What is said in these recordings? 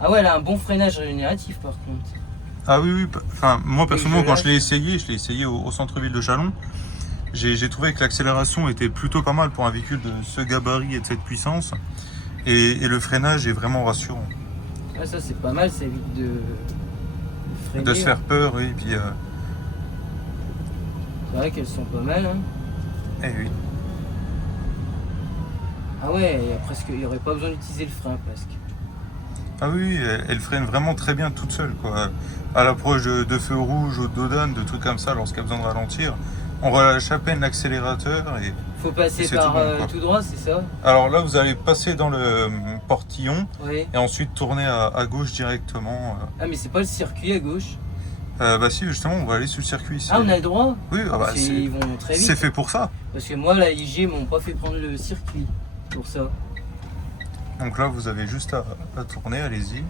Ah ouais, elle a un bon freinage régénératif par contre. Ah oui, oui. Enfin, moi personnellement, quand lâche. je l'ai essayé au centre-ville de Chalon. J'ai trouvé que l'accélération était plutôt pas mal pour un véhicule de ce gabarit et de cette puissance. Et le freinage est vraiment rassurant. Ouais, ça c'est pas mal, ça évite de freiner. De se faire peur, oui. Et puis, C'est vrai qu'elles sont pas mal. Hein. eh oui. Ah ouais, il n'y aurait pas besoin d'utiliser le frein presque. Ah oui, elle freine vraiment très bien toute seule, quoi. À l'approche de feux rouges ou de dodanes, de trucs comme ça, lorsqu'il y a besoin de ralentir, on relâche à peine l'accélérateur et Faut passer c'est par tout bon, quoi. tout droit, c'est ça? alors là, vous allez passer dans le portillon Oui. et ensuite tourner à gauche directement. Ah mais c'est pas le circuit à gauche. Bah si, justement, on va aller sur le circuit ici. Ah on a le droit? Oui, ah bah, Parce qu'ils vont très vite. c'est fait pour ça. Parce que moi la IG m'ont pas fait prendre le circuit pour ça. Donc là, vous avez juste à tourner, allez-y.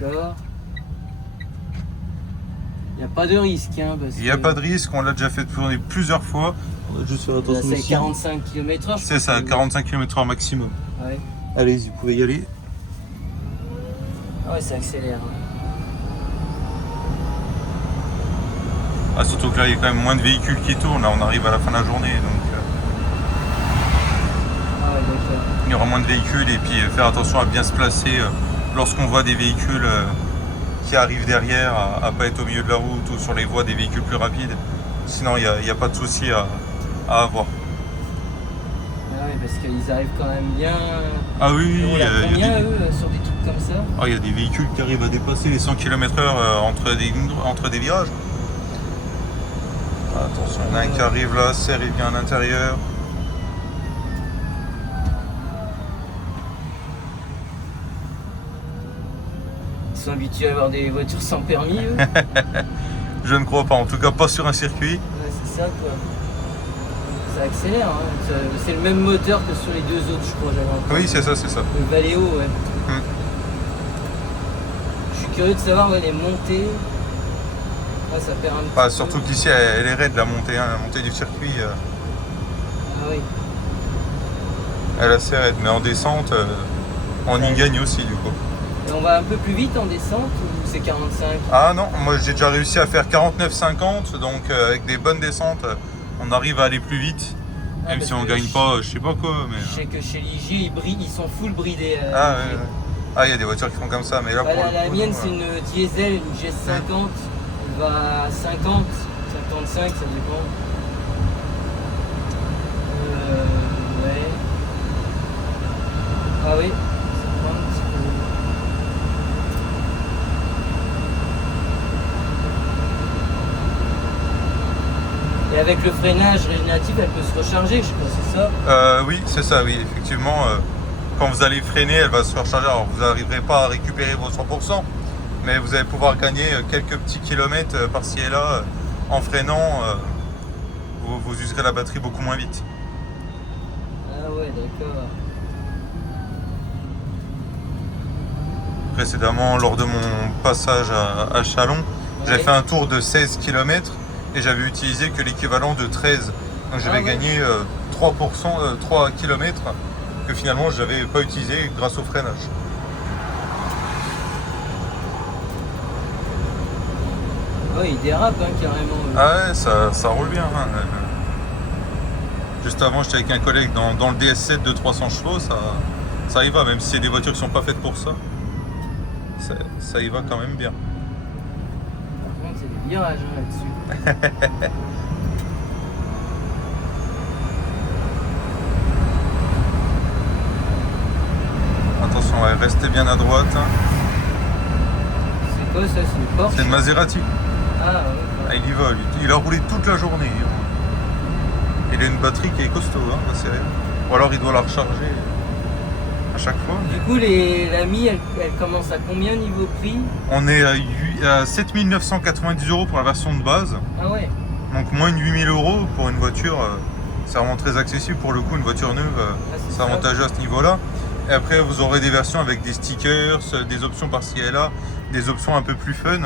D'accord. Il n'y a pas de risque hein, parce Il n'y a que pas de risque, on l'a déjà fait tourner plusieurs fois. On va juste faire là, attention c'est ici. 45 km/h. C'est ça, 45 km/h maximum. Ouais. Allez-y, vous pouvez y aller. Ah ouais, ça accélère. Ah, surtout que là, il y a quand même moins de véhicules qui tournent. Là, on arrive à la fin de la journée, donc Ah ouais, d'accord. il y aura moins de véhicules. Et puis, faire attention à bien se placer lorsqu'on voit des véhicules qui arrivent derrière, à pas être au milieu de la route ou sur les voies des véhicules plus rapides. Sinon, il n'y a pas de souci à avoir. Ah ouais, parce qu'ils arrivent quand même bien. Ah oui, Ils roulent à combien des... eux sur des trucs comme ça? il y a des véhicules qui arrivent à dépasser les 100 km/h entre des virages. Attention, il y en a un qui arrive là, serrez bien à l'intérieur. Ils sont habitués à avoir des voitures sans permis eux. Je ne crois pas, en tout cas pas sur un circuit. Ouais, c'est ça quoi. Ça accélère, hein. C'est le même moteur que sur les deux autres, je crois. J'avais entendu. Oui, c'est ça, c'est ça. Le Valeo, ouais. Hmm. Je suis curieux de savoir les montées. Ah, ça perd un petit peu. Surtout qu'ici, elle est raide la montée, hein, la montée du circuit. Ah oui. Elle est assez raide, mais en descente, on y gagne aussi du coup. Et on va un peu plus vite en descente ou c'est 45? Ah non, moi j'ai déjà réussi à faire 49-50, donc avec des bonnes descentes, on arrive à aller plus vite. Ah, Même parce si on que gagne pas, je sais pas quoi, mais... Je sais que chez l'IG, ils sont full bridés. Ah ouais, ouais. Ah, il y a des voitures qui font comme ça, mais là pour le la coup, mienne, non, c'est une diesel, une GS50. Elle va à 50, 55, ça dépend. Ouais. Ah oui, ça prend un petit peu. Et avec le freinage régénératif, elle peut se recharger, je crois, c'est ça? Oui, c'est ça, oui, effectivement. Quand vous allez freiner, elle va se recharger. Alors, vous n'arriverez pas à récupérer vos 100%, mais vous allez pouvoir gagner quelques petits kilomètres par-ci et là. En freinant, vous userez la batterie beaucoup moins vite. Ah ouais, d'accord. Précédemment, lors de mon passage à Chalon, j'ai fait un tour de 16 km et j'avais utilisé que l'équivalent de 13. Donc j'avais gagné 3 km que finalement je n'avais pas utilisé grâce au freinage. Ouais, il dérape hein, carrément. Ah ouais, ça roule bien. Hein. Juste avant, j'étais avec un collègue dans le DS7 de 300 chevaux, ça y va, même si c'est des voitures qui sont pas faites pour ça. Ça y va quand même bien. Par contre, c'est des virages hein, là-dessus. Attention, ouais, restez bien à droite. Hein. C'est quoi ça? C'est une Porsche? C'est une Maserati. Ah ouais. Ah, il y va, lui. Il a roulé toute la journée. Il a une batterie qui est costaud, hein, c'est vrai. Ou alors il doit la recharger à chaque fois. Du coup, la Mi, elle commence à combien niveau prix? On est à 7 990 € pour la version de base. Ah ouais. Donc moins de 8 000 € pour une voiture. C'est vraiment très accessible pour le coup, une voiture neuve. C'est avantageux à ce niveau-là. Et après, vous aurez des versions avec des stickers, des options par-ci et là, des options un peu plus fun,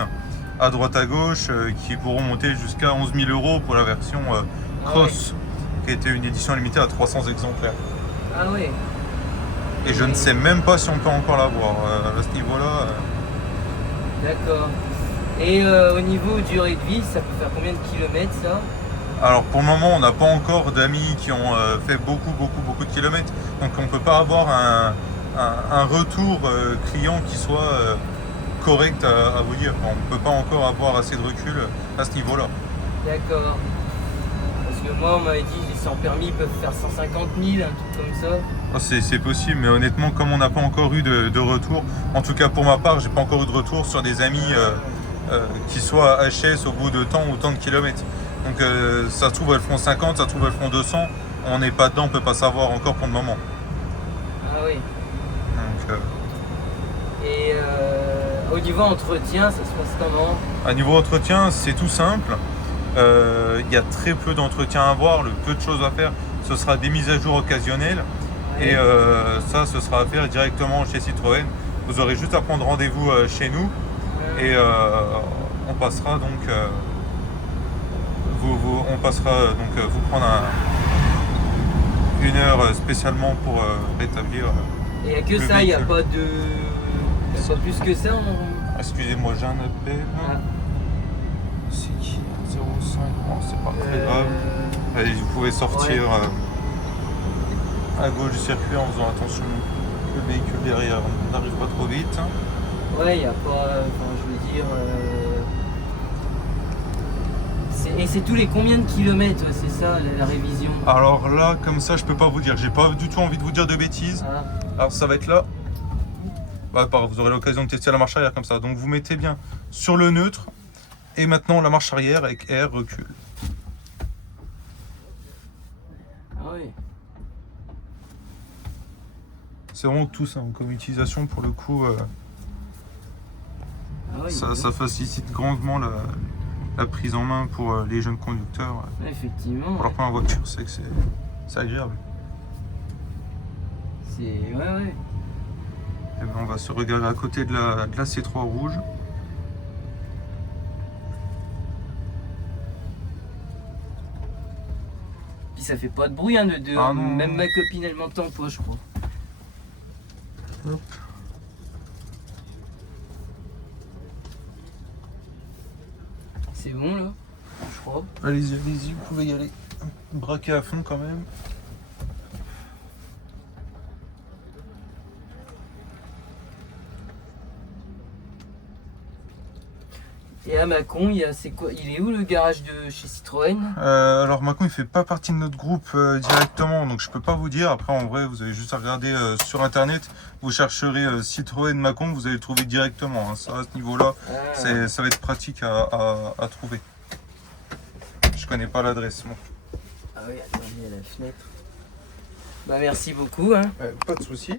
à droite à gauche, qui pourront monter jusqu'à 11 000 € pour la version Cross, qui était une édition limitée à 300 exemplaires. Ah ouais. Et je ne sais même pas si on peut encore l'avoir à ce niveau-là. D'accord. Et au niveau durée de vie, ça peut faire combien de kilomètres ça? Alors pour le moment, on n'a pas encore d'amis qui ont fait beaucoup de kilomètres. Donc on ne peut pas avoir un retour client qui soit correct à vous dire. On ne peut pas encore avoir assez de recul à ce niveau-là. D'accord. Parce que moi, on m'avait dit les sans permis ils peuvent faire 150 000, un truc comme ça. Oh, c'est possible, mais honnêtement, comme on n'a pas encore eu de retour, en tout cas pour ma part, j'ai pas encore eu de retour sur des amis qui soient HS au bout de tant ou tant de kilomètres. Donc ça se trouve elles feront 50, ça se trouve elles feront 200. On n'est pas dedans, on peut pas savoir encore pour le moment. Ah oui. Donc, Et au niveau entretien, ça se passe comment? à niveau entretien, c'est tout simple. Il y a très peu d'entretien à voir, le peu de choses à faire, ce sera des mises à jour occasionnelles. Ouais. Et ça, ce sera à faire directement chez Citroën. Vous aurez juste à prendre rendez-vous chez nous et on passera donc on passera donc vous prendre une heure spécialement pour rétablir. Et il n'y a que le ça, il n'y a véhicule. pas de. Il n'y a pas plus que ça. Excusez-moi, j'ai un appel. Ah. C'est qui 05. Bon, c'est pas très grave. Allez, vous pouvez sortir à gauche du circuit en faisant attention que le véhicule derrière n'arrive pas trop vite. Ouais, il n'y a pas. Enfin, je veux dire. Et c'est tous les combien de kilomètres, c'est ça, la révision? Alors là, comme ça, je peux pas vous dire. J'ai pas du tout envie de vous dire de bêtises. Ah. Alors ça va être là. Bah, vous aurez l'occasion de tester la marche arrière comme ça. Donc vous mettez bien sur le neutre. Et maintenant la marche arrière avec R recul. Ah oui. C'est vraiment tout ça comme utilisation pour le coup. Ah oui, Ça facilite grandement la prise en main pour les jeunes conducteurs. effectivement. Pour leur première voiture, c'est que c'est agréable. C'est. Ouais. Et ben, on va se regarder à côté de la C3 rouge. Puis ça fait pas de bruit hein, de dehors. Ah non. Même ma copine elle m'entend pas, je crois. Hop. C'est bon là, je crois. Allez-y, vous pouvez y aller. Braquer à fond quand même. Et à Mâcon, c'est quoi? Il est où le garage de chez Citroën? Alors Mâcon il fait pas partie de notre groupe directement, donc je peux pas vous dire. Après en vrai vous avez juste à regarder sur internet, vous chercherez Citroën Mâcon, vous allez le trouver directement. Hein. Ça à ce niveau-là, ça va être pratique à trouver. Je connais pas l'adresse moi. Ah oui, attendez, il y a la fenêtre. Bah merci beaucoup. Hein. Pas de souci.